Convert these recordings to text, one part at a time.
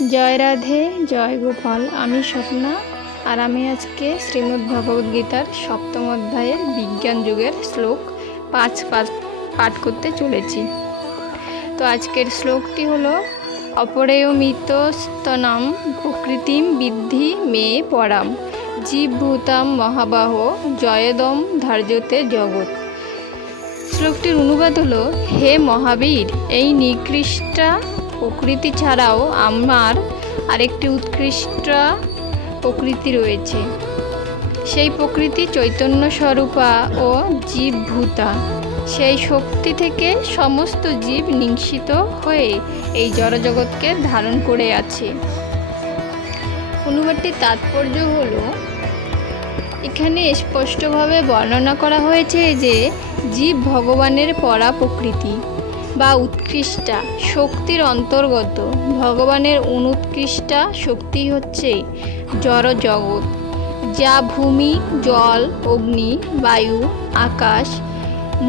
জয় রাধে, জয় গোপাল। আমি স্বপ্না, আর আমি আজকে শ্রীমদ্ ভগবদ্গীতার সপ্তম অধ্যায়ের বিজ্ঞান যুগের শ্লোক 5 পাঠ করতে চলেছি। তো আজকের শ্লোকটি হলো অপরেয়মিতস্তনাম প্রকৃতিম বিদ্ধি মে পরাম জীবভূতাম মহাবাহ জয়দম ধার্যতে জগৎ। শ্লোকটির অনুবাদ হলো, হে মহাবীর, এই নিকৃষ্ট প্রকৃতি ছাড়াও আমার আরেকটি উৎকৃষ্ট প্রকৃতি রয়েছে। সেই প্রকৃতি চৈতন্য স্বরূপা ও জীবভূতা। সেই শক্তি থেকে সমস্ত জীব নিঃসৃত হয়ে এই জড়জগৎকে ধারণ করে আছে। অনুবাদটির তাৎপর্য হলো, এখানে স্পষ্টভাবে বর্ণনা করা হয়েছে যে জীব ভগবানের পরা প্রকৃতি বা উৎকৃষ্টা শক্তির অন্তর্গত। ভগবানের অনুৎকৃষ্টা শক্তি হচ্ছে জড় জগৎ, যা ভূমি, জল, অগ্নি, বায়ু, আকাশ,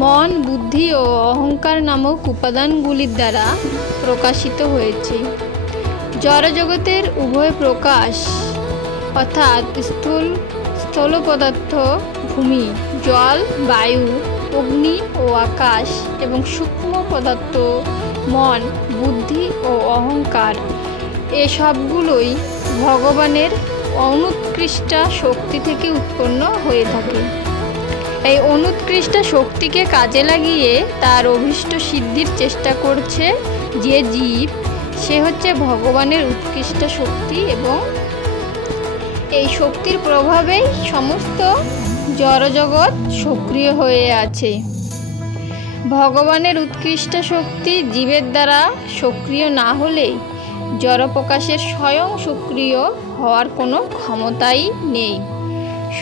মন, বুদ্ধি ও অহংকার নামক উপাদানগুলির দ্বারা প্রকাশিত হয়েছে। জড়জগতের উভয় প্রকাশ অর্থাৎ স্থূল পদার্থ ভূমি, জল, বায়ু, অগ্নি ও আকাশ এবং সূক্ষ্ম পদার্থ মন, বুদ্ধি ও অহংকার, এসবগুলোই ভগবানের অনুৎকৃষ্ট শক্তি থেকে উৎপন্ন হয়ে থাকে। এই অনুৎকৃষ্ট শক্তিকে কাজে লাগিয়ে তার অভীষ্ট সিদ্ধির চেষ্টা করছে যে জীব, সে হচ্ছে ভগবানের উৎকৃষ্ট শক্তি এবং এই শক্তির প্রভাবেই সমস্ত জড়জগৎ সক্রিয় হয়ে আছে। ভগবানের উৎকৃষ্ট শক্তি জীবের দ্বারা সক্রিয় না হলে জড়প্রকাশের স্বয়ং সক্রিয় হওয়ার কোনো ক্ষমতাই নেই।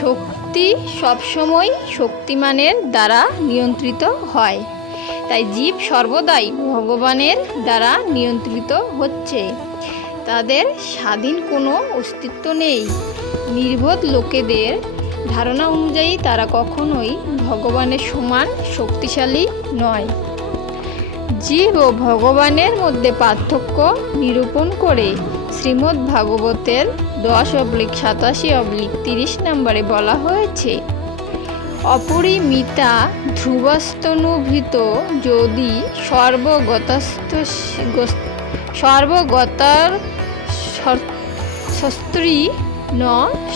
শক্তি সবসময় শক্তিমানের দ্বারা নিয়ন্ত্রিত হয়, তাই জীব সর্বদাই ভগবানের দ্বারা নিয়ন্ত্রিত হচ্ছে। তাদের স্বাধীন কোনো অস্তিত্ব নেই। নির্বোধ লোকেদের ধারণা অনুযায়ী তারা কখনোই ভগবানের সমান শক্তিশালী নয়। জীব ও ভগবানের মধ্যে পার্থক্য নিরূপণ করে শ্রীমদ্ ভাগবতের 10/87/30 নম্বরে বলা হয়েছে, অপরিমিতা ধ্রুবস্তনুভূত যদি সর্বগতার শস্ত্রী ন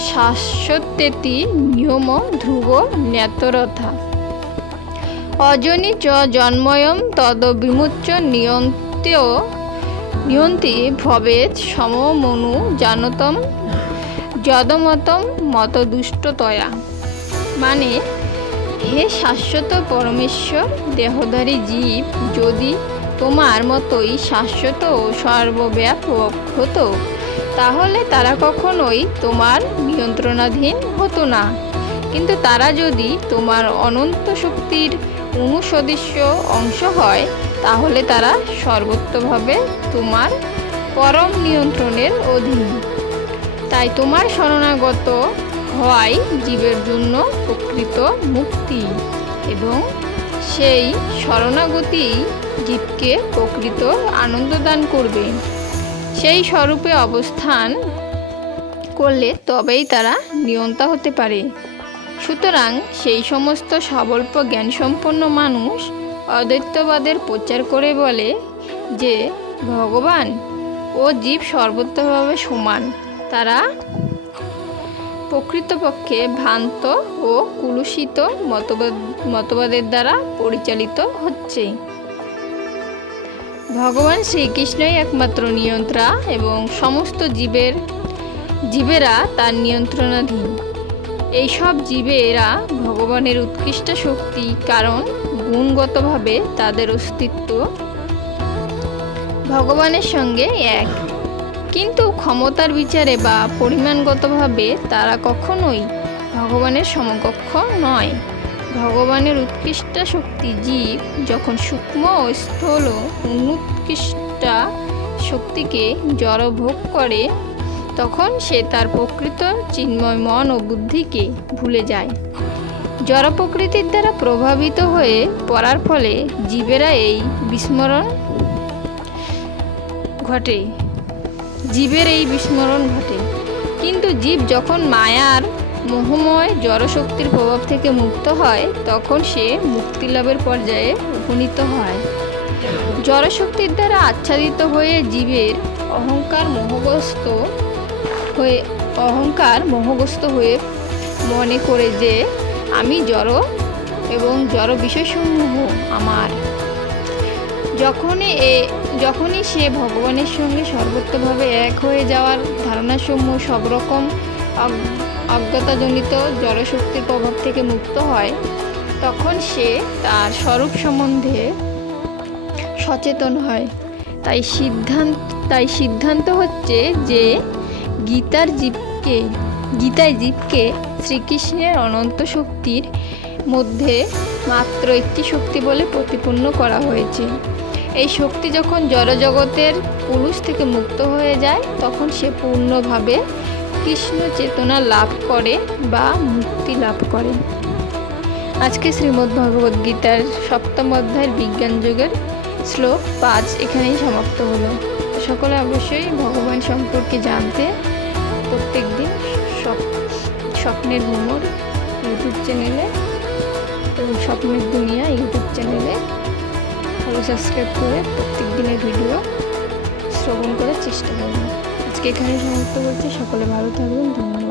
শাশ্বতেতি নিয়ম ধ্রুব ন্যাতরথা অজনি চ জন্ময়ম তদ বিমুচ্চ নিয়ন্তি ভবেৎ সমমনু জানতম যদমতম মতদুষ্টতয়া। মানে, হে শাশ্বত পরমেশ্বর, দেহধারী জীব যদি তোমার মতোই শাশ্বত ও সর্বব্যাপক হতো তাহলে তারা কখনোই তোমার নিয়ন্ত্রণাধীন হতো না। কিন্তু তারা যদি তোমার অনন্ত শক্তির অনুসদৃশ্য অংশ হয় তাহলে তারা সর্বত্রভাবে তোমার পরম নিয়ন্ত্রণের অধীন। তাই তোমার শরণাগত হওয়াই জীবের জন্য প্রকৃত মুক্তি এবং সেই শরণাগতি জীবকে প্রকৃত আনন্দ দান করবে। সেই স্বরূপে অবস্থান করলে তবেই তারা নিয়ন্তা হতে পারে। সুতরাং সেই সমস্ত স্বল্প জ্ঞানসম্পন্ন মানুষ অদ্বৈতবাদের প্রচার করে বলে যে ভগবান ও জীব সর্বত্রভাবে সমান। তারা প্রকৃতপক্ষে ভ্রান্ত ও কুলুষিত মতবাদের দ্বারা পরিচালিত হচ্ছে। ভগবান শ্রীকৃষ্ণই একমাত্র নিয়ন্ত্রা এবং সমস্ত জীবেরা তার নিয়ন্ত্রণাধীন। এইসব জীবেরা ভগবানের উৎকৃষ্ট শক্তি, কারণ গুণগতভাবে তাদের অস্তিত্ব ভগবানের সঙ্গে এক, কিন্তু ক্ষমতার বিচারে বা পরিমাণগতভাবে তারা কখনোই ভগবানের সমকক্ষ নয়। ভগবানের উৎকৃষ্ট শক্তি জীব যখন সূক্ষ্ম ও স্থূল অনুৎকৃষ্ট শক্তিকে জড়ভোগ করে তখন সে তার প্রকৃত চিন্ময় মন ও বুদ্ধিকে ভুলে যায়। জড় প্রকৃতির দ্বারা প্রভাবিত হয়ে পড়ার ফলে জীবেরা এই বিস্মরণ ঘটে জীবের এই বিস্মরণ ঘটে। কিন্তু জীব যখন মায়ার মোহময় জড়শক্তির প্রভাব থেকে মুক্ত হয় তখন সে মুক্তিলাভের পর্যায়ে উপনীত হয়। জড়শক্তির দ্বারা আচ্ছাদিত হয়ে জীবের অহংকার মোহগ্রস্ত হয়ে মনে করে যে আমি জড় এবং জড় বিষয়সমূহ আমার। যখনই সে ভগবানের সঙ্গে সর্বত্রভাবে এক হয়ে যাওয়ার ধারণাসমূহ সব রকম অজ্ঞতাজনিত জড়শক্তির প্রভাব থেকে মুক্ত হয় তখন সে তার স্বরূপ সম্বন্ধে সচেতন হয়। তাই সিদ্ধান্ত হচ্ছে যে গীতায় জীবকে শ্রীকৃষ্ণের অনন্ত শক্তির মধ্যে মাত্র একটি শক্তি বলে প্রতিপন্ন করা হয়েছে। এই শক্তি যখন জড়জগতের পুরুষ থেকে মুক্ত হয়ে যায় তখন সে পূর্ণভাবে কৃষ্ণ চেতনা লাভ করে বা মুক্তি লাভ করে। আজকে শ্রীমদ্ভগবদ্গীতার ৭ম অধ্যায়ের বিজ্ঞান যোগের শ্লোক ৫ এখানেই সমাপ্ত হলো। সকলে অবশ্যই ভগবান সম্পর্কে জানতে প্রত্যেক দিন স্বপ্নের ভ্রমর ইউটিউব চ্যানেলে এবং স্বপ্নের দুনিয়া ইউটিউব চ্যানেলে ফলো সাবস্ক্রাইব করে প্রত্যেক দিনের ভিডিও শ্রবণ করার চেষ্টা করবেন। আজকে এখানে সমাপ্ত করছি। সকলে ভালো থাকবেন। ধন্যবাদ।